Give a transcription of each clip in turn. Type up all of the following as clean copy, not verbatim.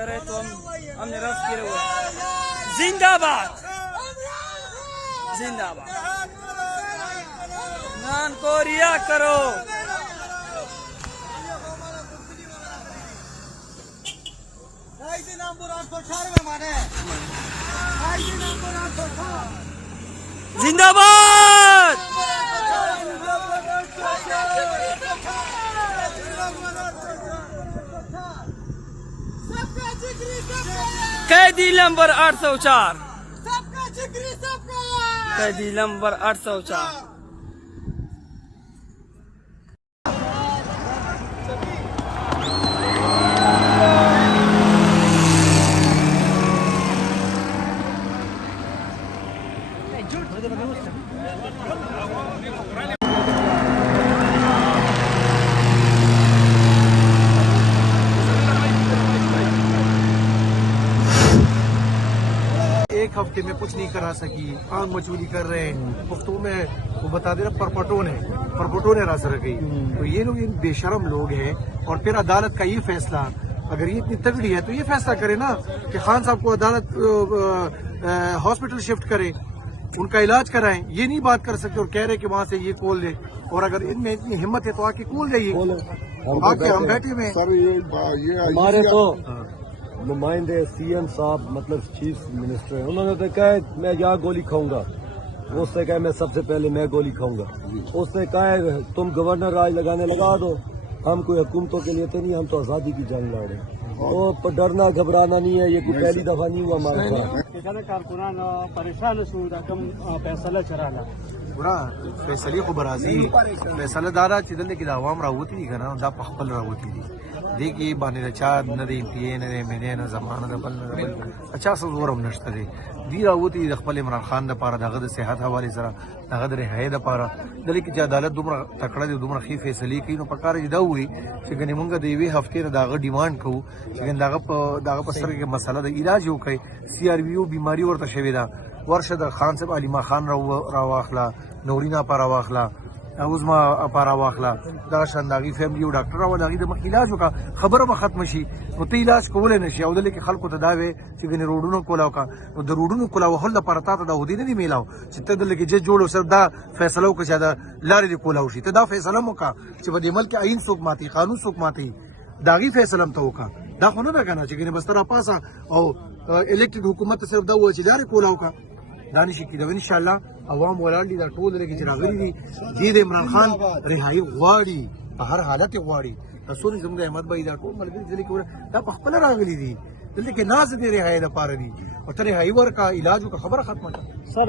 करे तो हमने रस किए हुए जिंदाबाद जिंदाबाद नान को रिया करो जिंदाबाद कैदी नंबर 804 कैदी नंबर 804 एक हफ्ते में कुछ नहीं करा सकी, आग मचूली कर रहे हैं। पुख्तों में वो बता दे रहा परपटों ने रस रखी। तो ये लोग इन बेशरम लोग हैं। और फिर अदालत का ये फैसला, अगर ये इतनी तगड़ी है तो ये फैसला करे ना कि खान साहब को अदालत हॉस्पिटल शिफ्ट करे, उनका इलाज कराएं। ये नहीं बात कर सकते और कह रहे कि वहाँ से ये खोल दे। और अगर इनमें इतनी हिम्मत है तो आके खोल जाइए। हम बैठे हुए सर ये हमारे तो नुमाइंदे सीएम साहब मतलब चीफ मिनिस्टर है, उन्होंने तो कहा मैं यहाँ गोली खाऊंगा, उससे कहा मैं सबसे पहले मैं गोली खाऊंगा। उसने कहा तुम गवर्नर राज लगाने लगा दो, हम कोई हुकूमतों के लिए तो नहीं, हम तो आजादी की जंग लड़ रहे हैं। तो डरना घबराना नहीं है, ये कोई पहली दफा नहीं हुआ हमारे साथ। कारकुनान परेशान फैसला चराना पूरा फैसले को बराजी फैसला दारा चिदल की आवाम रावती थी ना दा पखपल रावती थी। देखिए बाने चा न दे पिए न दे मैंने न जमाना द बल अच्छा सजोरम नष्ट दे दी रावती खपल इमरान खान द पारा दगद सेहत हवाले जरा दगद रहाय द पारा दले की अदालत दुमरा तकड़ा दे दुमरा खी फैसले की नो पकार दा हुई कि गने मंग देवी हफ्ते दाग डिमांड को कि दाग पसर के मसला द इलाज हो कई सीआरबीओ बीमारी और तशविदा वर्षद खान साहब अलीमा खान रावाखला नौरीना पारा वाखला उजमा पारा वाखला दा शानदागी फैमिली और डॉक्टर राव दागी द इलाज का खबर ब खत्म शी तो ते इलाज कोले नशी औदले के खलको त दावे कि गने रोडुनो कोलाव का तो द रोडुनो कोलाव हल परता त दा हुदी नहीं मिलाव चित्ते दले के जे जोड़ो सब दा फैसलो के ज्यादा लारे दे कोलाव शी त दा फैसला मका कि बदे मल के आइन सुक माती कानून सुक माती दागी फैसला तो का दा खो ना कहना चाहिए कि बस्तरा पासा और इलेक्टेड हुकूमत सिर्फ दा वो चिदारे कोलाव का दानिश की दव इंशाल्लाह अवाम वलाडी दा टोल लगे चिरागरी दी दीद इमरान खान रिहाई गवाड़ी हर हालत गवाड़ी रसूल जमद अहमद भाई दा टोल मलबी जिले के दा पखपल रागली दी दिल के नाज दे रिहाई दा पार दी और तरे हाई वर का इलाज का खबर खत्म सर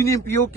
3 एमपीओ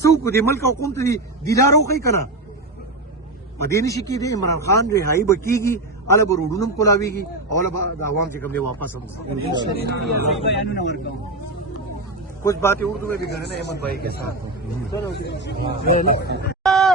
सौ को दे मल का हुकूमत दी दिलारो कई कना मदीनी शिकी दे इमरान खान रिहाई बकीगी अल बरूडुनम कोलावीगी और आवाम से कमले वापस हम कुछ बातें उर्दू में भी करें ना अहमद भाई के साथ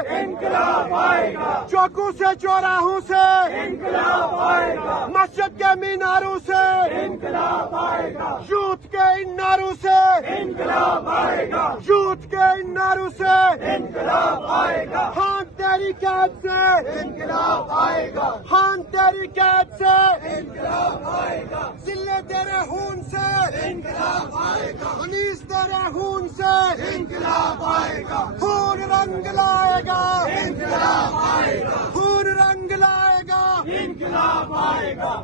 इंकलाब आएगा, चौकों से चौराहों से इंकलाब आएगा, मस्जिद के मीनारों से इंकलाब आएगा, यूथ के इन नारों से इंकलाब आएगा। यूथ के इन नारों से इंकलाब आएगा। हाँ तेरी कैद से इंकलाब आएगा। हाँ तेरी कैद से इंकलाब आएगा। जिले तेरे खून से इंकलाब आएगा। अनीस तेरे खून से इंकलाब आएगा। खून रंग लाएगा इंकलाब आएगा। खून रंग लाएगा इंकलाब आएगा।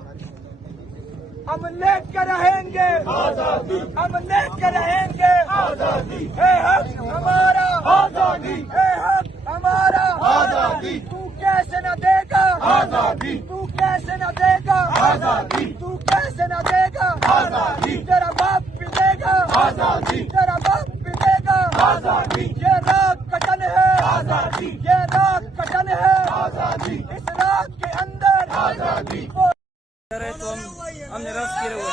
हम लेकर रहेंगे आजादी। हम लेकर रहेंगे आजादी। है हक हमारा आजादी। है हक हमारा आजादी। तू कैसे न देगा आजादी। तू कैसे न देगा आजादी। तू कैसे न देगा आजादी। तेरा बाप भी देगा आजादी। तेरा बाप भी देगा आजादी। ये रात कटन है आजादी। ये रात कटन है आजादी। इस रात के अंदर आजादी तो हमने रफ किए हुए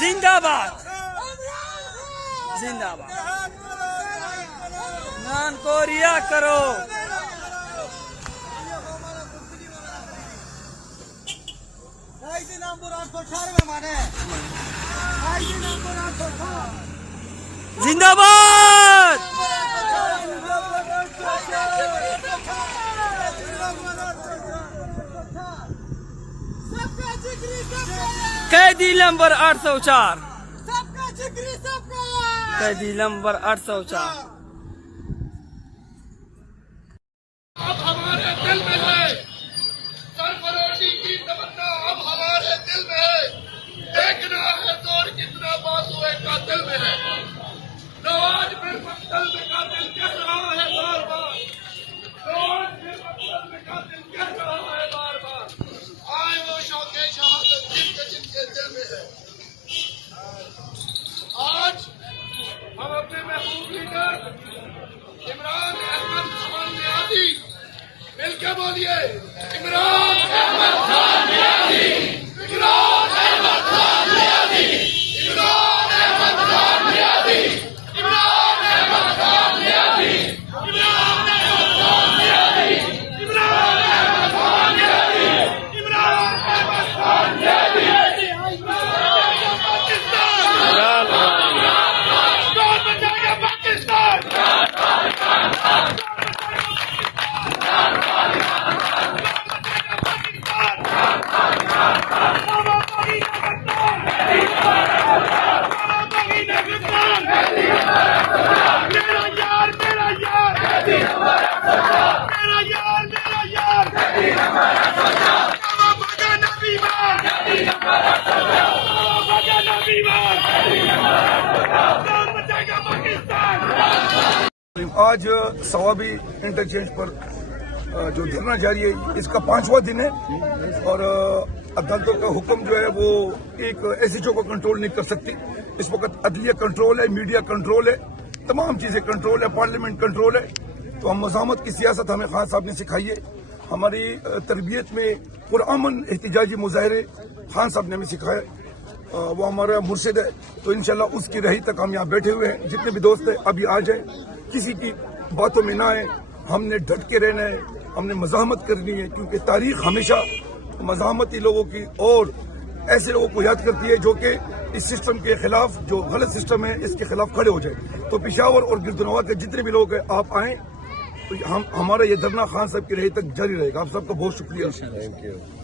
जिंदाबाद जिंदाबाद नान को रिया करो। जिंदाबाद कैदी नंबर 804 कैदी नंबर 804 अब हमारे दिल में है। सरफरोशी की तमन्ना अब हमारे दिल में है। देखना है जोर कितना बाजुए का दिल में है। नवाज फिर मक्तल में कातिल कह रहा है बार बार। नवाज फिर मक्तल में कातिल कह रहा है बार बार। आए वो शौके शहादत जिनके दिल में है। आज हम अपने महबूब लीडर इमरान अहमद खान नियाज़ी मिलकर बोलिए इमरान अहमद खान नियाज़ी। इमरान अहमद खान नियाज़ी। इमरान अहमद खान नियाज़ी। इमरान अहमद खान नियाज़ी। इमरान अहमद खान नियाज़ी। इमरान अहमद खान नियाज़ी। इमरान अहमद खान नियाज़ी। पाकिस्तान आज सवाबी इंटरचेंज पर जो धरना जारी है इसका 5वां दिन है और अदालतों का हुक्म जो है वो एक एसएचओ को कंट्रोल नहीं कर सकती। इस वक्त अदलिया कंट्रोल है, मीडिया कंट्रोल है, तमाम चीजें कंट्रोल है, पार्लियामेंट कंट्रोल है। तो हम मज़ामत की सियासत हमें खान साहब ने सिखाई है। हमारी तरबियत में पुरअमन एहतिजाजी मुजाहरे खान साहब ने हमें सिखाया। वो हमारा मुर्शिद है। तो इंशाल्लाह उसकी रही तक हम यहाँ बैठे हुए हैं। जितने भी दोस्त हैं अभी आ जाए, किसी की बातों में ना आए। हमने डट के रहना है, हमने मज़ाहमत करनी है, क्योंकि तारीख हमेशा मज़ाहमती लोगों की और ऐसे लोगों को याद करती है जो कि इस सिस्टम के खिलाफ, जो गलत सिस्टम है इसके खिलाफ खड़े हो जाए। तो पेशावर और गिरदनवा के जितने भी लोग हैं आप आएँ। तो हमारा ये धरना खान साहब की रही तक जारी रहेगा। आप सबका बहुत शुक्रिया। Thank you.